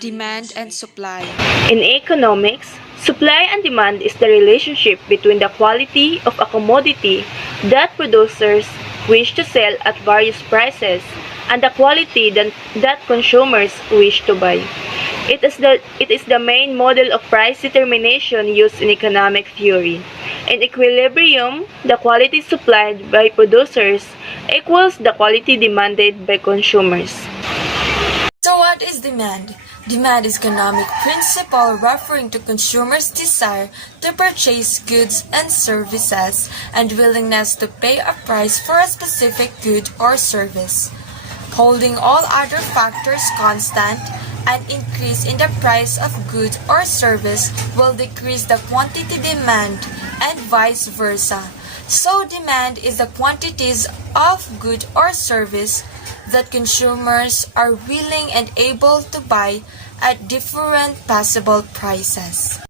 demand and supply. In economics, supply and demand is the relationship between the quality of a commodity that producers wish to sell at various prices and the quality that consumers wish to buy. It is the main model of price determination used in economic theory. In equilibrium, the quality supplied by producers equals the quality demanded by consumers. So what is demand? Demand is economic principle referring to consumers' desire to purchase goods and services and willingness to pay a price for a specific good or service. Holding all other factors constant, an increase in the price of good or service will decrease the quantity demand and vice versa. So demand is the quantities of good or service that consumers are willing and able to buy at different possible prices.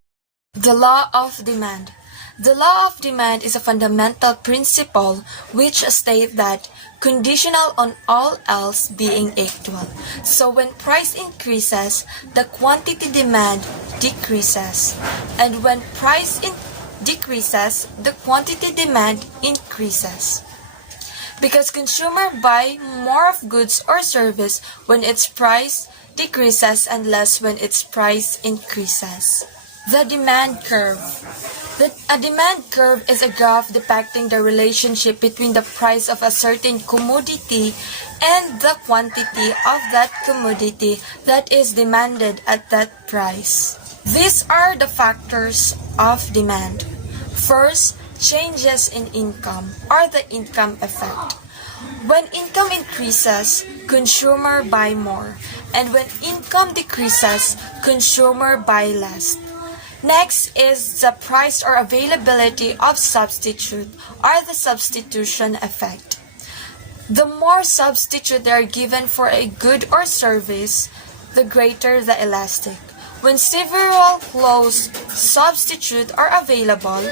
The law of demand. The law of demand is a fundamental principle which states that conditional on all else being equal. So when price increases, the quantity demand decreases. And when price decreases, the quantity demand increases. Because consumer buy more of goods or service when its price decreases and less when its price increases. The demand curve. A demand curve is a graph depicting the relationship between the price of a certain commodity and the quantity of that commodity that is demanded at that price. These are the factors of demand. First, changes in income or the income effect. When income increases, consumer buy more, and when income decreases, consumer buy less. Next is the price or availability of substitute or the substitution effect. The more substitute they are given for a good or service, the greater the elastic. When several close substitutes are available,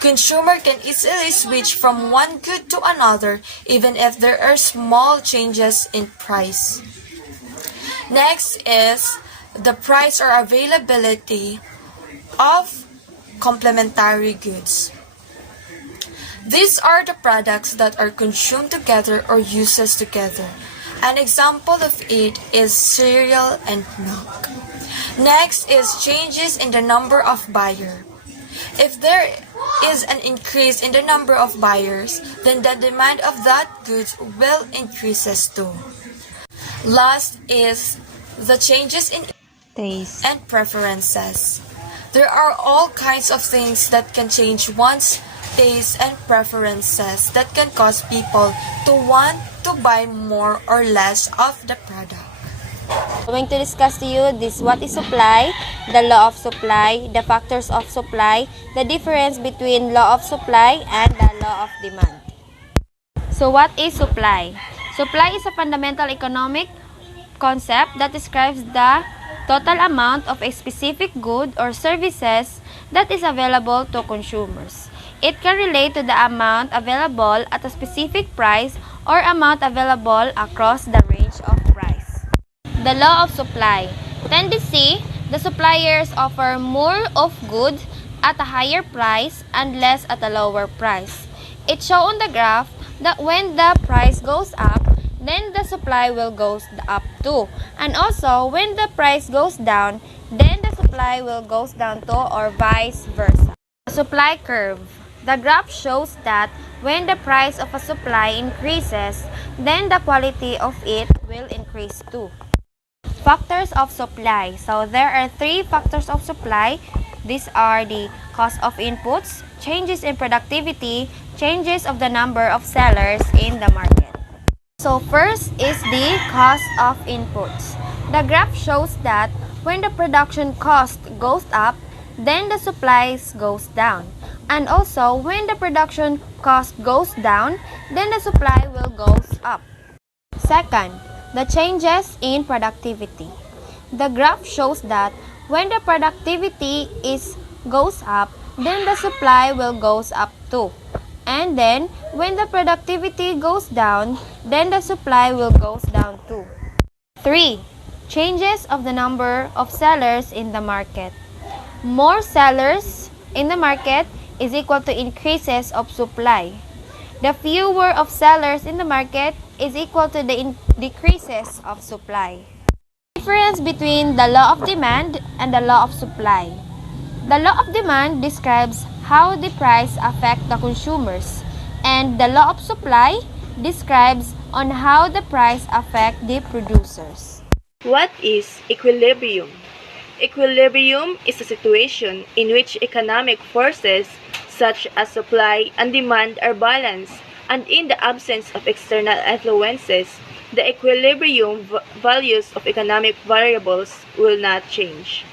consumer can easily switch from one good to another even if there are small changes in price. Next is the price or availability of complementary goods. These are the products that are consumed together or uses together. An example of it is cereal and milk. Next is changes in the number of buyers. If there is an increase in the number of buyers, then the demand of that goods will increases too. Last is the changes in Taste. and preferences. There are all kinds of things that can change one's taste and preferences that can cause people to want to buy more or less of the product. Going to discuss to you this what is supply, the law of supply, the factors of supply, the difference between law of supply and the law of demand. So what is supply? Supply is a fundamental economic concept that describes the total amount of a specific good or services that is available to consumers. It can relate to the amount available at a specific price or amount available across the range of price. The law of supply. Tendency, the suppliers offer more of goods at a higher price and less at a lower price. It shows on the graph that when the price goes up, then the supply will go up too. And also, when the price goes down, then the supply will go down too, or vice versa. The supply curve. The graph shows that when the price of a supply increases, then the quality of it will increase too. Factors of supply. So there are three factors of supply. These are the cost of inputs, changes in productivity, changes of the number of sellers in the market. So first is the cost of inputs. The graph shows that when the production cost goes up, then the supplies goes down. And also when the production cost goes down, then the supply will goes up. Second, the changes in productivity. The graph shows that when the productivity goes up, then the supply will goes up too. And then when the productivity goes down, then the supply will goes down too. 3. Changes of the number of sellers in the market. More sellers in the market is equal to increases of supply. The fewer of sellers in the market is equal to the decreases of supply. Difference between the law of demand and the law of supply. The law of demand describes how the price affects the consumers, and the law of supply describes on how the price affects the producers. What is equilibrium? Equilibrium is a situation in which economic forces such as supply and demand are balanced, and in the absence of external influences, the equilibrium values of economic variables will not change.